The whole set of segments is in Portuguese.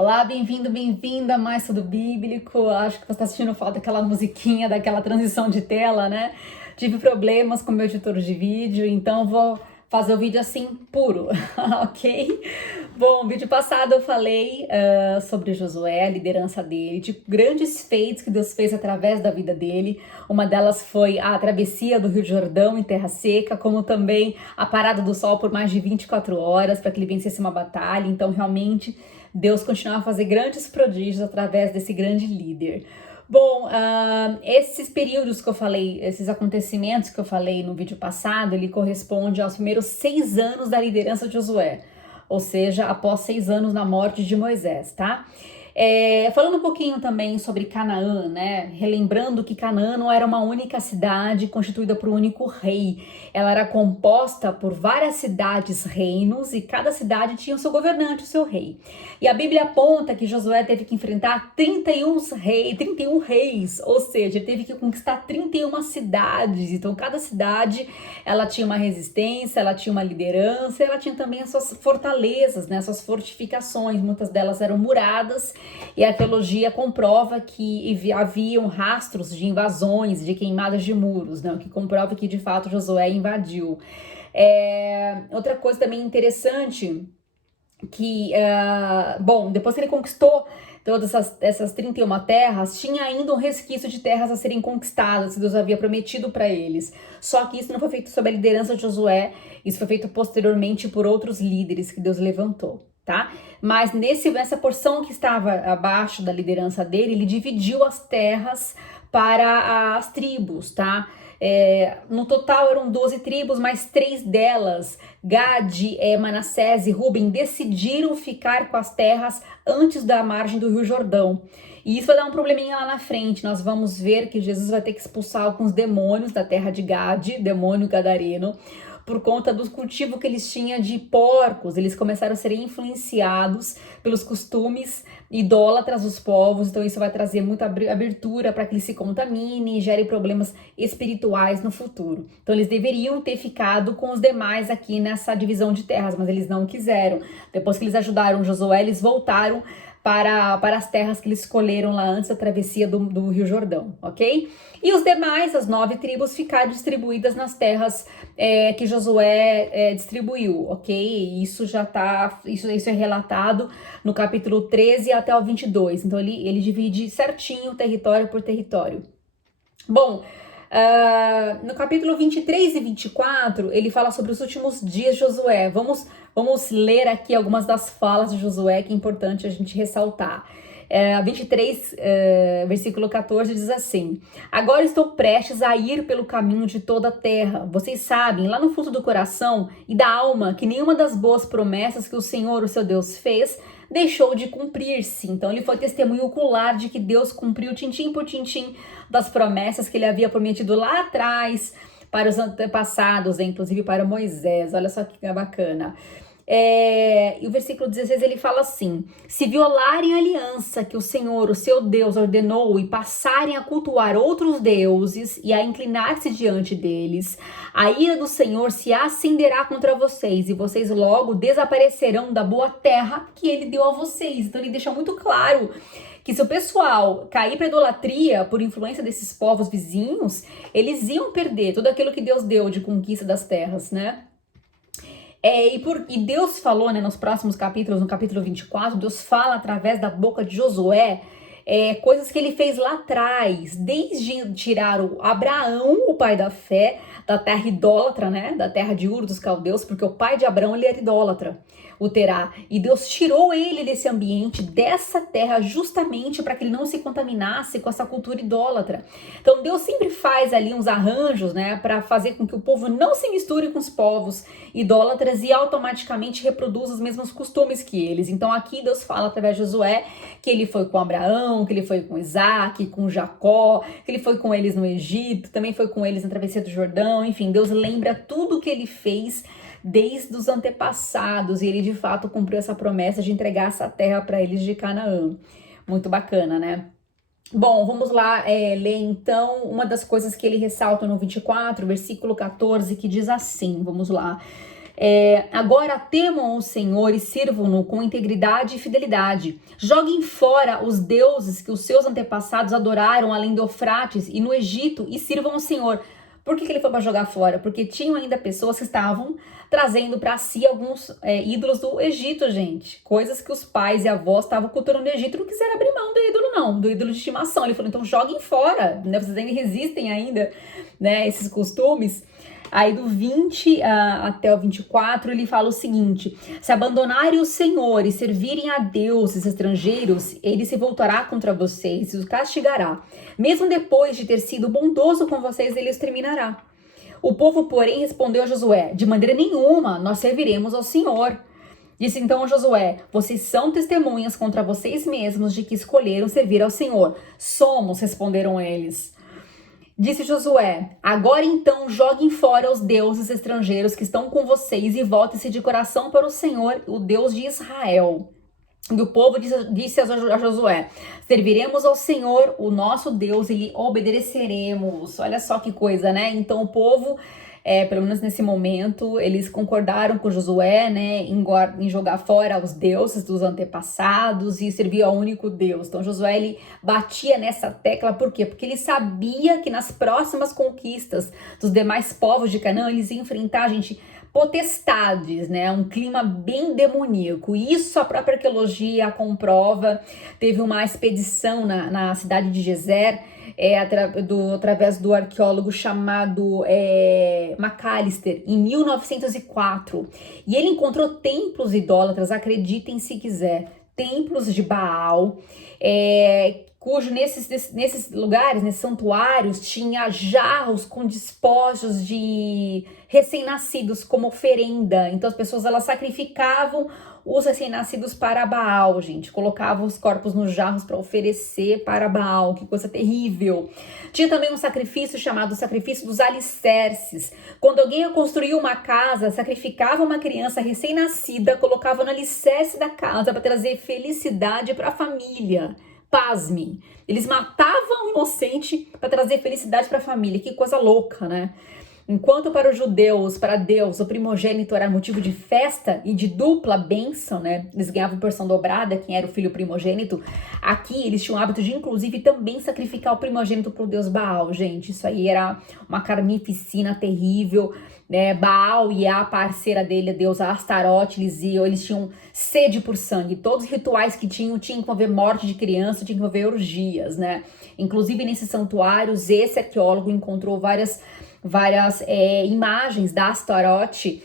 Olá, bem-vindo, bem-vinda a mais tudo bíblico. Acho que você está sentindo falta daquela musiquinha, daquela transição de tela, né? Tive problemas com o meu editor de vídeo, então vou fazer o vídeo assim, puro, ok? Bom, no vídeo passado eu falei sobre Josué, a liderança dele, de grandes feitos que Deus fez através da vida dele. Uma delas foi a travessia do Rio Jordão em terra seca, como também a parada do sol por mais de 24 horas para que ele vencesse uma batalha. Então, realmente, Deus continuava a fazer grandes prodígios através desse grande líder. Bom, esses períodos que eu falei, esses acontecimentos que eu falei no vídeo passado, ele corresponde aos primeiros 6 anos da liderança de Josué, ou seja, após 6 anos na morte de Moisés, tá? Falando um pouquinho também sobre Canaã, né? Relembrando que Canaã não era uma única cidade constituída por um único rei. Ela era composta por várias cidades, reinos, e cada cidade tinha o seu governante, o seu rei. E a Bíblia aponta que Josué teve que enfrentar 31 reis, ou seja, ele teve que conquistar 31 cidades. Então, cada cidade, ela tinha uma resistência, ela tinha uma liderança, ela tinha também as suas fortalezas, né? As suas fortificações, muitas delas eram muradas. E a arqueologia comprova que haviam rastros de invasões, de queimadas de muros, né? O que comprova que de fato Josué invadiu. Outra coisa também interessante, que, bom, depois que ele conquistou todas essas 31 terras, tinha ainda um resquício de terras a serem conquistadas, que Deus havia prometido para eles. Só que isso não foi feito sob a liderança de Josué, isso foi feito posteriormente por outros líderes que Deus levantou, tá? Mas nessa porção que estava abaixo da liderança dele, ele dividiu as terras para as tribos, tá? No total eram 12 tribos, mas 3 delas, Gade, Manassés e Ruben, decidiram ficar com as terras antes da margem do Rio Jordão. E isso vai dar um probleminha lá na frente. Nós vamos ver que Jesus vai ter que expulsar alguns demônios da terra de Gade, demônio gadareno, por conta do cultivo que eles tinham de porcos. Eles começaram a ser influenciados pelos costumes idólatras dos povos, então isso vai trazer muita abertura para que eles se contaminem e gerem problemas espirituais no futuro. Então eles deveriam ter ficado com os demais aqui nessa divisão de terras, mas eles não quiseram. Depois que eles ajudaram Josué, eles voltaram para as terras que eles escolheram lá antes da travessia do Rio Jordão, ok? E os demais, as 9 tribos, ficaram distribuídas nas terras que Josué distribuiu, ok? Isso já tá, isso é relatado no capítulo 13 até o 22, então ele divide certinho território por território. Bom, no capítulo 23 e 24, ele fala sobre os últimos dias de Josué. Vamos ler aqui algumas das falas de Josué, que é importante a gente ressaltar. 23, versículo 14, diz assim: Agora estou prestes a ir pelo caminho de toda a terra. Vocês sabem, lá no fundo do coração e da alma, que nenhuma das boas promessas que o Senhor, o seu Deus, fez deixou de cumprir-se. Então ele foi testemunho ocular de que Deus cumpriu tintim por tintim das promessas que ele havia prometido lá atrás para os antepassados, inclusive para Moisés. Olha só que bacana. E o versículo 16 ele fala assim: se violarem a aliança que o Senhor, o seu Deus, ordenou e passarem a cultuar outros deuses e a inclinar-se diante deles, a ira do Senhor se acenderá contra vocês e vocês logo desaparecerão da boa terra que ele deu a vocês. Então ele deixa muito claro que se o pessoal cair para idolatria por influência desses povos vizinhos, eles iam perder tudo aquilo que Deus deu de conquista das terras, né? E Deus falou, né, nos próximos capítulos, no capítulo 24, Deus fala através da boca de Josué coisas que ele fez lá atrás, desde tirar o Abraão, o pai da fé, da terra idólatra, né, da terra de Ur dos Caldeus, porque o pai de Abraão, ele era idólatra, o Terá, e Deus tirou ele desse ambiente, dessa terra, justamente para que ele não se contaminasse com essa cultura idólatra. Então Deus sempre faz ali uns arranjos, né, para fazer com que o povo não se misture com os povos idólatras e automaticamente reproduza os mesmos costumes que eles. Então aqui Deus fala através de Josué que ele foi com Abraão, que ele foi com Isaac, com Jacó, que ele foi com eles no Egito, também foi com eles na travessia do Jordão. Enfim, Deus lembra tudo que ele fez desde os antepassados, e ele de fato cumpriu essa promessa de entregar essa terra para eles de Canaã. Muito bacana, né? Bom, vamos lá ler então uma das coisas que ele ressalta no 24, versículo 14, que diz assim, vamos lá. Agora temam o Senhor e sirvam-no com integridade e fidelidade. Joguem fora os deuses que os seus antepassados adoraram além do Eufrates e no Egito e sirvam o Senhor. Por que ele foi para jogar fora? Porque tinham ainda pessoas que estavam trazendo para si alguns ídolos do Egito, gente. Coisas que os pais e avós estavam cultuando no Egito, não quiseram abrir mão do ídolo, não, do ídolo de estimação. Ele falou, então joguem fora, né? Vocês ainda resistem ainda, né, esses costumes. Aí do 20 até o 24, ele fala o seguinte: se abandonarem o Senhor e servirem a deuses estrangeiros, ele se voltará contra vocês e os castigará. Mesmo depois de ter sido bondoso com vocês, ele os terminará. O povo, porém, respondeu a Josué: de maneira nenhuma nós serviremos ao Senhor. Disse então Josué: vocês são testemunhas contra vocês mesmos de que escolheram servir ao Senhor. Somos, responderam eles. Disse Josué: agora então joguem fora os deuses estrangeiros que estão com vocês e voltem-se de coração para o Senhor, o Deus de Israel. E o povo disse a Josué: serviremos ao Senhor, o nosso Deus, e lhe obedeceremos. Olha só que coisa, né? Então o povo, pelo menos nesse momento, eles concordaram com Josué, né, em jogar fora os deuses dos antepassados e servir ao único Deus. Então Josué, ele batia nessa tecla, por quê? Porque ele sabia que nas próximas conquistas dos demais povos de Canaã, eles iam enfrentar, gente, potestades, né? Um clima bem demoníaco. Isso a própria arqueologia comprova. Teve uma expedição na cidade de Gezer, através do arqueólogo chamado Macalister, em 1904. E ele encontrou templos idólatras, acreditem se quiser, templos de Baal, cujo nesses lugares, nesses santuários, tinha jarros com despojos de recém-nascidos como oferenda. Então as pessoas, elas sacrificavam os recém-nascidos para Baal, gente. Colocavam os corpos nos jarros para oferecer para Baal. Que coisa terrível. Tinha também um sacrifício chamado sacrifício dos alicerces. Quando alguém ia construir uma casa, sacrificava uma criança recém-nascida, colocava no alicerce da casa para trazer felicidade para a família. Pasmem, eles matavam o inocente para trazer felicidade para a família. Que coisa louca, né? Enquanto para os judeus, para Deus, o primogênito era motivo de festa e de dupla bênção, né? Eles ganhavam porção dobrada, quem era o filho primogênito. Aqui eles tinham o hábito de, inclusive, também sacrificar o primogênito para o deus Baal, gente. Isso aí era uma carnificina terrível, né? Baal e a parceira dele, a deusa Astarote, eles tinham sede por sangue. Todos os rituais que tinham que envolver morte de criança, tinha que envolver orgias, né? Inclusive, nesses santuários, esse arqueólogo encontrou várias imagens da Astarote,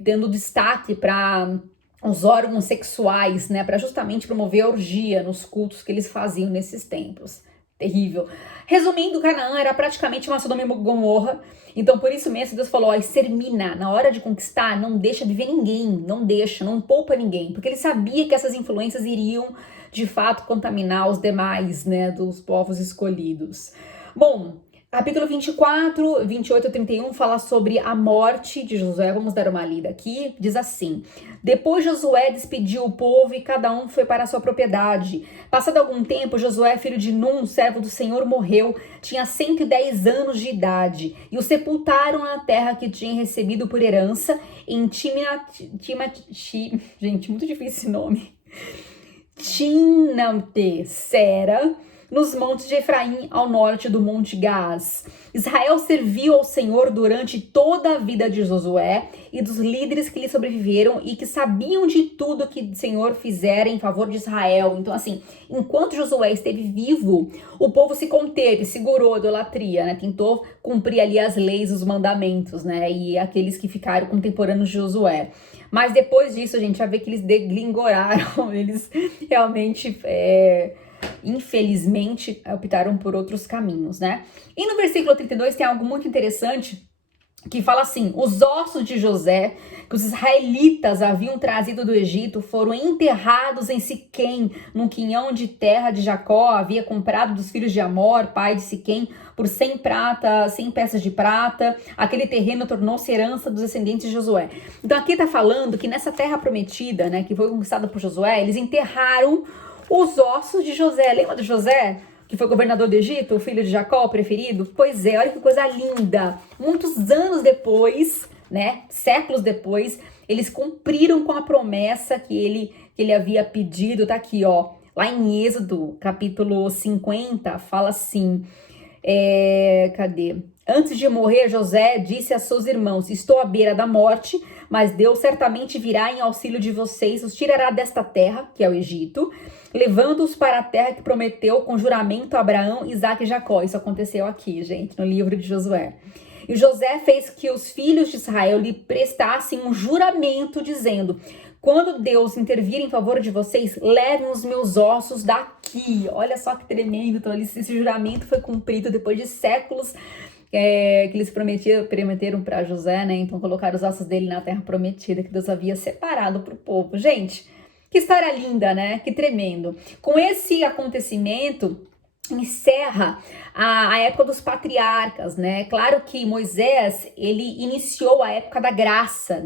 dando destaque para os órgãos sexuais, né, para justamente promover a orgia nos cultos que eles faziam nesses templos. Terrível. Resumindo, Canaã era praticamente uma Sodoma e Gomorra. Então, por isso mesmo, Deus falou: extermina, na hora de conquistar, não deixa viver ninguém, não poupa ninguém, porque ele sabia que essas influências iriam, de fato, contaminar os demais, né, dos povos escolhidos. Bom, capítulo 24, 28 a 31 fala sobre a morte de Josué. Vamos dar uma lida aqui. Diz assim: depois Josué despediu o povo e cada um foi para a sua propriedade. Passado algum tempo, Josué, filho de Num, servo do Senhor, morreu. Tinha 110 anos de idade. E o sepultaram na terra que tinha recebido por herança em gente, muito difícil esse nome. Timnat-sera, nos montes de Efraim, ao norte do Monte Gás. Israel serviu ao Senhor durante toda a vida de Josué e dos líderes que lhe sobreviveram e que sabiam de tudo que o Senhor fizera em favor de Israel. Então, assim, enquanto Josué esteve vivo, o povo se conteve, segurou a idolatria, né? Tentou cumprir ali as leis, os mandamentos, né? E aqueles que ficaram contemporâneos de Josué. Mas depois disso, a gente já vê que eles deglingoraram, eles realmente infelizmente, optaram por outros caminhos, né? E no versículo 32 tem algo muito interessante que fala assim: os ossos de José, que os israelitas haviam trazido do Egito, foram enterrados em Siquém, num quinhão de terra de Jacó, havia comprado dos filhos de Amor, pai de Siquém, por 100 peças de prata. Aquele terreno tornou-se herança dos descendentes de Josué. Então aqui tá falando que nessa terra prometida, né, que foi conquistada por Josué, eles enterraram os ossos de José. Lembra de José, que foi governador do Egito, o filho de Jacó, o preferido? Pois é, olha que coisa linda. Muitos anos depois, né? Séculos depois, eles cumpriram com a promessa que ele havia pedido. Tá aqui, ó, lá em Êxodo, capítulo 50, fala assim, cadê? Antes de morrer, José disse a seus irmãos: estou à beira da morte, mas Deus certamente virá em auxílio de vocês, os tirará desta terra, que é o Egito, levando-os para a terra que prometeu com juramento a Abraão, Isaque e Jacó. Isso aconteceu aqui, gente, no livro de Josué. E José fez que os filhos de Israel lhe prestassem um juramento, dizendo: quando Deus intervir em favor de vocês, levem os meus ossos daqui. Olha só que tremendo. Então, esse juramento foi cumprido depois de séculos que eles prometeram para José, né? Então, colocaram os ossos dele na terra prometida, que Deus havia separado para o povo. Gente, que história linda, né? Que tremendo. Com esse acontecimento, encerra a época dos patriarcas, né? Claro que Moisés, ele iniciou a época da graça,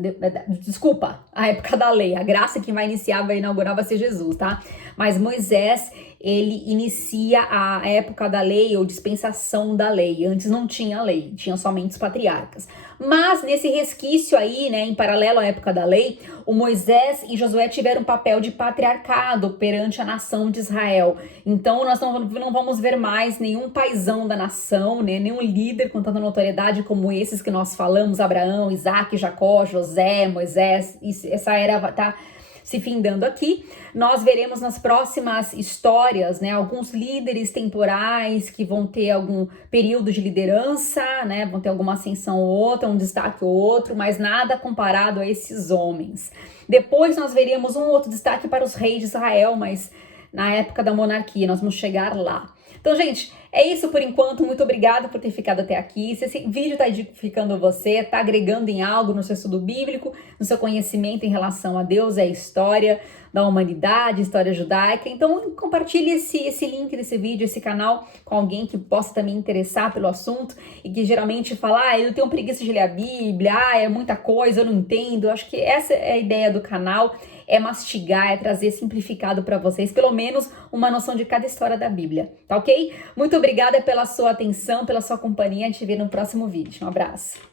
a época da lei. A graça que vai iniciar, vai inaugurar, vai ser Jesus, tá? Mas Moisés, ele inicia a época da lei ou dispensação da lei. Antes não tinha lei, tinha somente os patriarcas. Mas nesse resquício aí, né, em paralelo à época da lei, o Moisés e Josué tiveram um papel de patriarcado perante a nação de Israel. Então nós não vamos ver mais nenhum paizão da nação, né, nenhum líder com tanta notoriedade como esses que nós falamos: Abraão, Isaque, Jacó, José, Moisés. Essa era tá se findando aqui. Nós veremos nas próximas histórias, né, alguns líderes temporais que vão ter algum período de liderança, né, vão ter alguma ascensão ou outra, um destaque ou outro, mas nada comparado a esses homens. Depois nós veríamos um outro destaque para os reis de Israel, mas na época da monarquia, nós vamos chegar lá. Então, gente, é isso por enquanto. Muito obrigada por ter ficado até aqui. Se esse vídeo está edificando você, está agregando em algo no seu estudo bíblico, no seu conhecimento em relação a Deus e a história da humanidade, história judaica, então compartilhe esse link desse vídeo, esse canal, com alguém que possa também interessar pelo assunto e que geralmente fala: eu tenho preguiça de ler a Bíblia, é muita coisa, eu não entendo. Eu acho que essa é a ideia do canal, é mastigar, é trazer simplificado para vocês, pelo menos uma noção de cada história da Bíblia, tá ok? Muito obrigada pela sua atenção, pela sua companhia. A gente se vê no próximo vídeo. Um abraço.